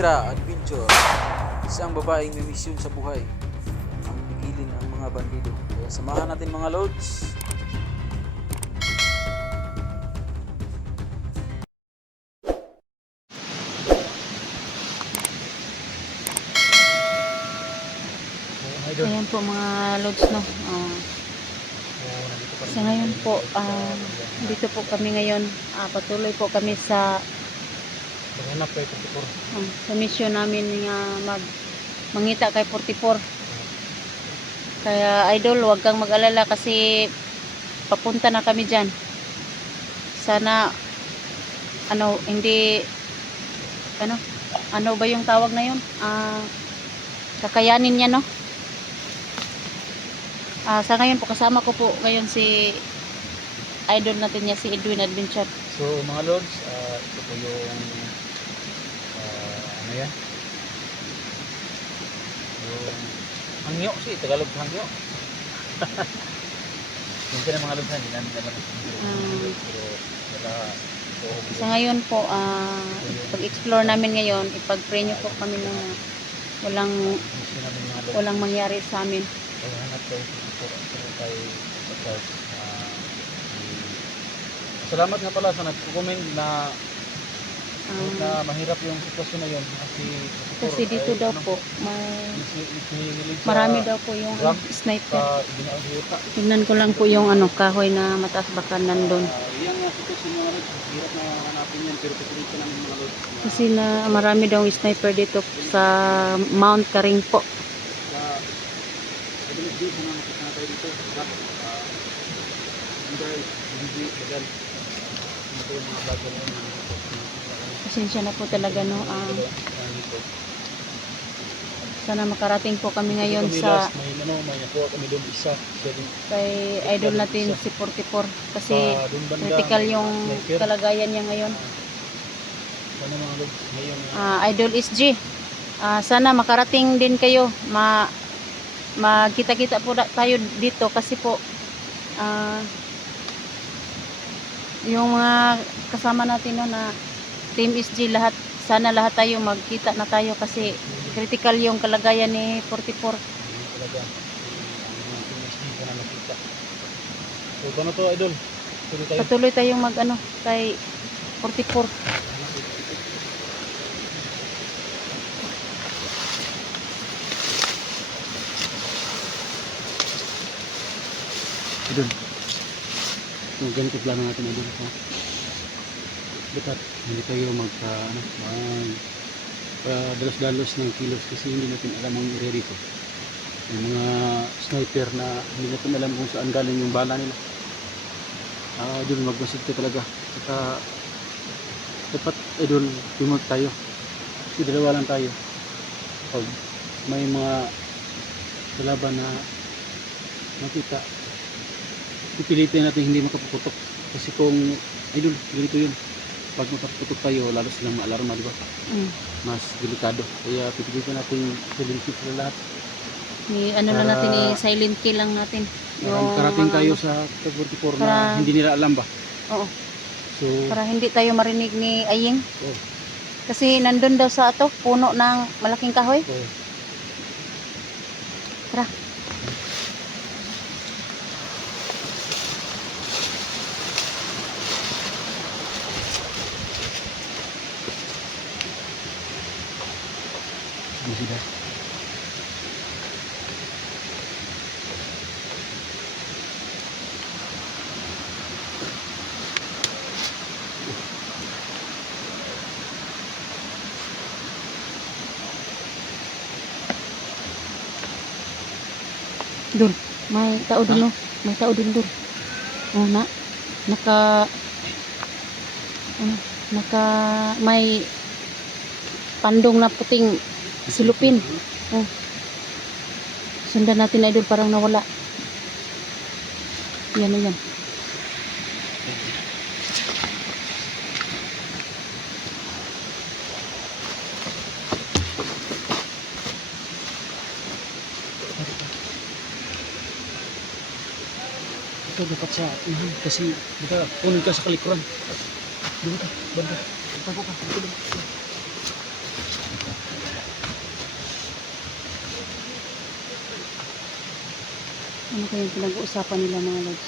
Ultra Adventure. Isang babaeng may misyon sa buhay ang pigilin ang mga bandido. Kaya samahan natin mga lods. Ayan po mga lods, no. Sa ngayon po, dito po kami ngayon, patuloy po kami sa mission namin nga mangita kay 44. Kaya idol, huwag kang mag-alala kasi papunta na kami dyan. Sana hindi ano ba yung tawag na yun, kakayanin niya, no. Sa ngayon po, kasama ko po ngayon si idol natin niya, si Edwin Adventure. So mga lods, ito po yung ano yan? Yung hangyo, Tagalog hangyo. Yung ka na mga lods, hindi namin naman pero sa ngayon po, pag-explore namin ngayon, ipag-pray nyo po kami na walang mangyari sa amin. Kaya hanap tayo kay salamat nga pala sa nag-comment na mahirap yung sitwasyon na yun kasi dito daw po marami daw po yung sniper. Tignan ko lang po yung kahoy na mataas, baka nandun. Yan nga sitwasyon mga lods, hirap na hanapin yan pero patuloy namin mga lods. Kasi marami daw yung sniper dito sa Mount Karing po. Pasensya na po talaga, no. Sana makarating po kami ngayon sa kay idol natin si 44 kasi critical yung kalagayan niya ngayon. Idol SG, sana makarating din kayo, magkita-kita po tayo dito kasi po yung mga kasama natin, no, na Team SG, sana lahat tayo magkita na tayo kasi critical yung kalagayan ni 44. So paano to idol? Patuloy tayong kay 44. Idol, yung ganito plano natin idol, ha? Dapat hindi tayo dalos-dalos ng kilos kasi hindi natin alam ang area dito. Yung mga sniper na hindi natin alam kung saan galing yung bala nila. Idol, magmasid ka talaga. Saka dapat idol, tumag tayo. Kasi dalawa lang tayo. Pag may mga kalaban na makita, pipilitin natin hindi makapuputok. Kasi kung idol, ganito yun. Pag makaputok tayo, lalo silang maalarma, di ba? Mas delikado. Kaya pipilitin natin silent kill sa lahat. Na natin, i-silent kill lang natin. Yung karating tayo sa 44 na hindi nila alam ba? Oo. So, para hindi tayo marinig ni Aying. oh. Kasi nandun daw sa puno ng malaking kahoy. Oh. Tara. Sida. Dun, may tao dun, no? May tao dun. May pandong na puting silupin. Sundan natin, idol, parang nawala. Yan. Ito dapat sa unahan kasi baka kunin ka sa kalikuran. Dito ka, banda. Tago ka, dito. Ano kayong pinag-uusapan nila mga lods.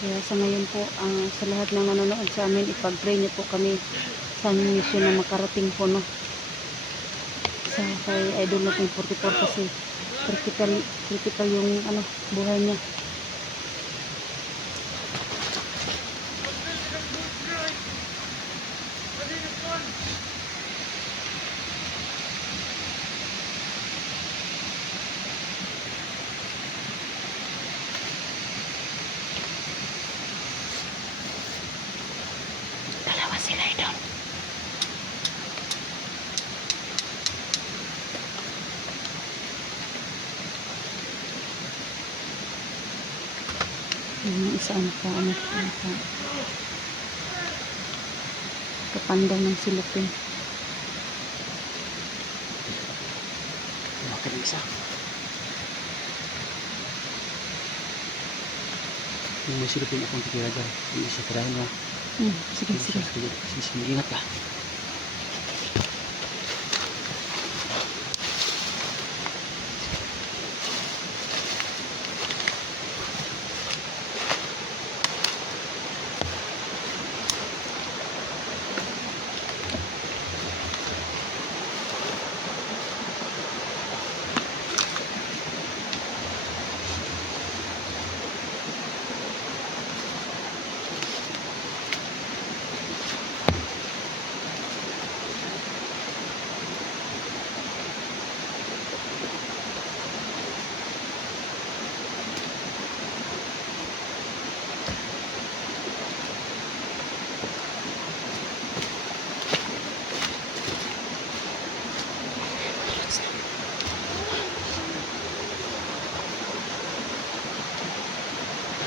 Kaya sa ngayon po, sa lahat ng nanonood sa amin, ipag-pray niyo po kami sa aming mission na makarating po, no? Sa kay Idol natin 44 kasi critical yung buhay niya. Dalawa sila Idol. Yung isa kapandaw ng silupin. Bakit ang isa? Yung may silupin akong titira dyan. Hindi siya tirahin mo. Sige. Sige, ingat ka.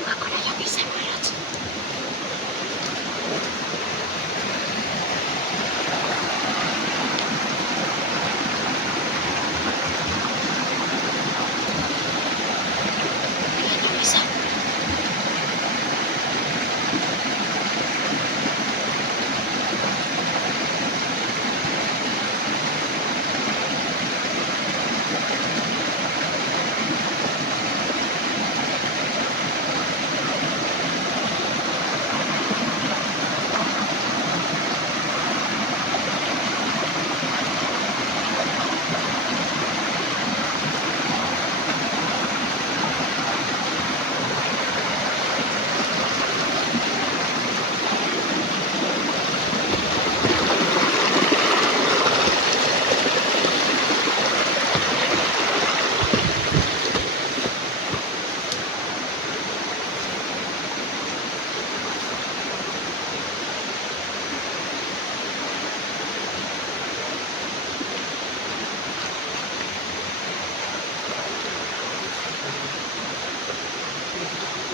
Ako na yung isa mga lods. Ayan yung isa.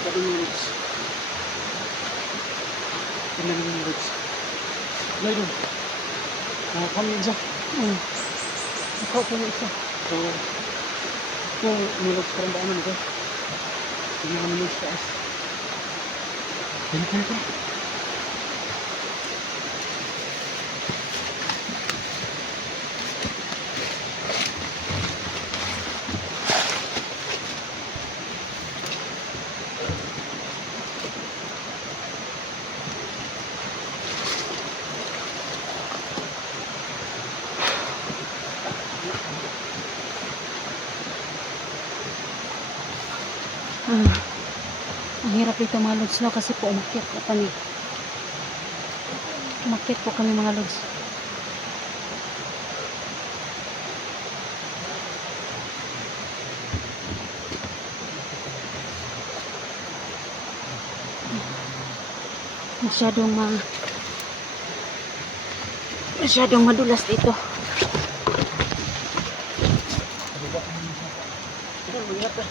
Sabi mo lods. Tingnan mo lods. Ngayon. Kami isa. Ikaw po yung isa. So, ito yung lods parang daanan ko. Tingnan mo lods taas. Tingnan. Ang hirap dito mga lods, no? Kasi po umakyat po kami. Mga lods. Masyadong madulas dito. Ito, mangyat ka.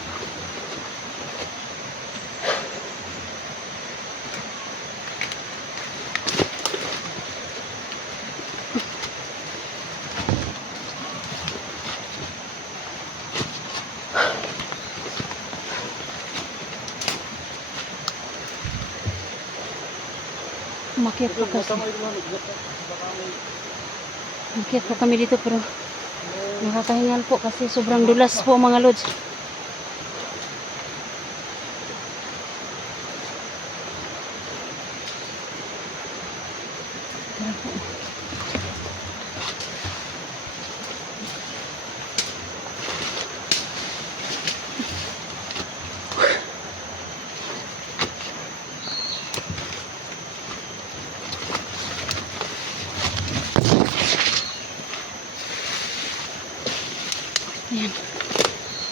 Umakyat po kami dito pero nakakahingal po kasi sobrang dulas po mga lods.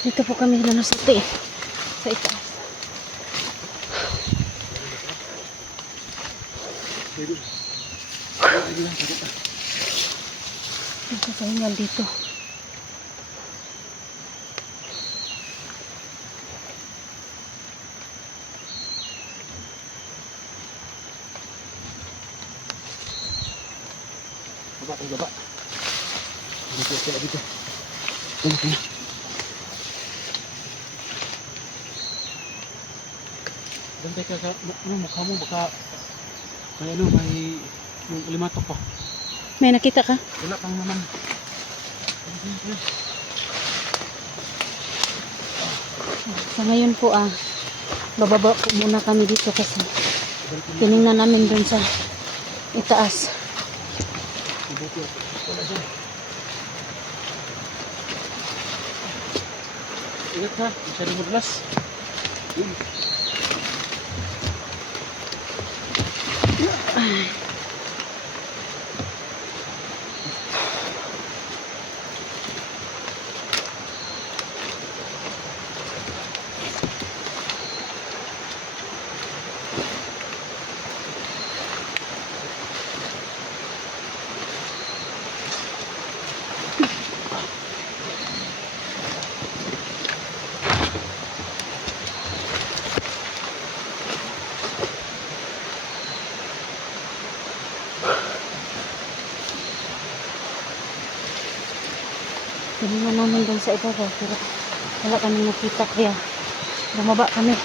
Dito po kami nanasati sa itaas. Dito sa hingal dito. Baba, baba. Dito, kaya dito. Dito, kaya. Bantay ka sa mukha mo, baka may ano, may yung limatok pa. May nakita ka? Wala pang naman. Sa ngayon po bababa po muna kami dito kasi tinignan namin dun sa itaas. Ingat ha, masyadong madulas. Yun. Tinignan namin dun sa ibabaw pero wala kami nakita kaya bumaba kami.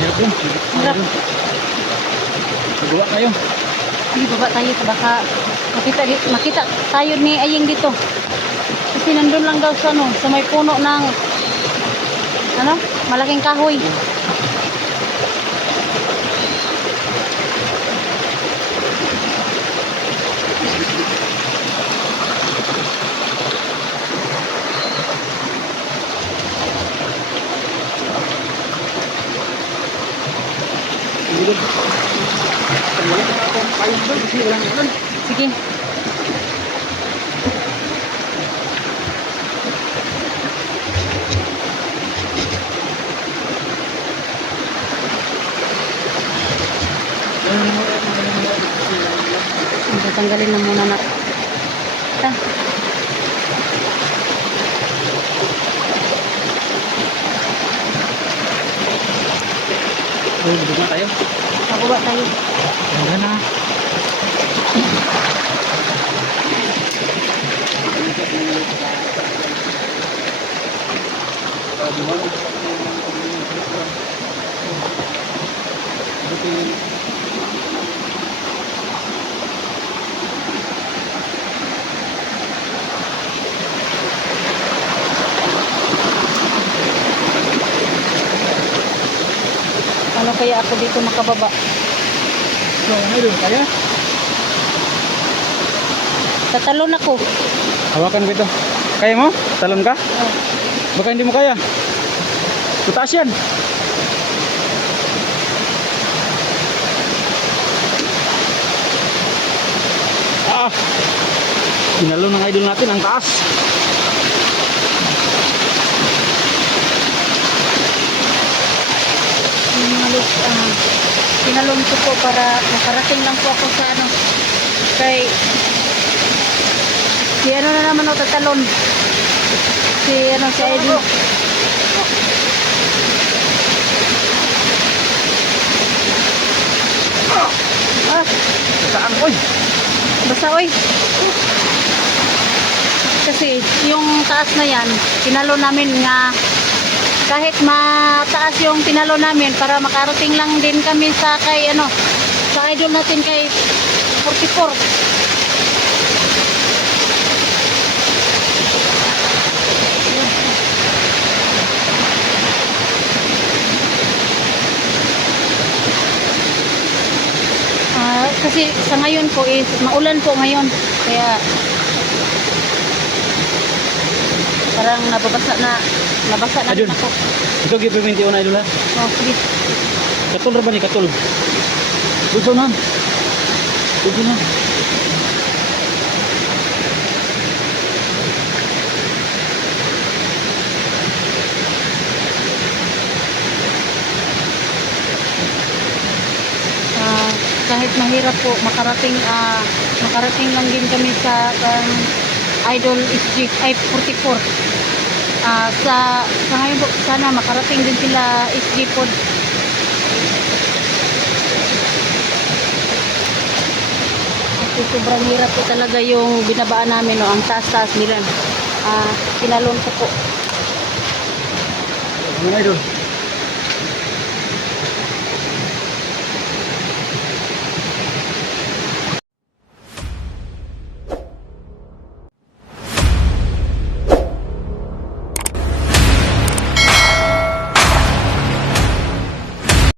Mahirap yun. Hirap. Magawa kayo. Hindi baba tayo baka makita tayo ni Ayeng dito. Kasi nandun lang daw sa sa may puno ng malaking kahoy. Sige. Tanggalin na muna na. Ta. Bubog na tayo. Bababa tayo. Ganda na. Ano kaya ako dito makababa? So, ano kaya? Tatalon ako. Hawakan ko ito. Kaya mo? Talon ka? Oh. Baka hindi mo kaya. Tutaas yan. Tinalo ng idol natin ang taas. Tinalon ko po para makarating lang po ako sa kay si na naman o tatalon si si Eddie. Saan oy? Basta oy. Kasi yung taas na yan, tinalo namin nga kahit mataas yung tinalo namin para makarating lang din kami sa kay sa idol natin kay 44. kasi sa ngayon po is maulan po ngayon. Kaya parang nabasa na Ayun. rin ako. Ikaw gipiminti una idol ha. Oh, sige. Katol ra ba ni katol? Gusto na. Gusto na. Kahit mahirap po makarating lang din kami sa Idol SG ay 44. Sa ngayon po sana makarating din sila SG po. Kasi sobrang hirap po talaga yung binabaan namin, no, ang taas-taas nila. Kinalon ko po. Mga idol.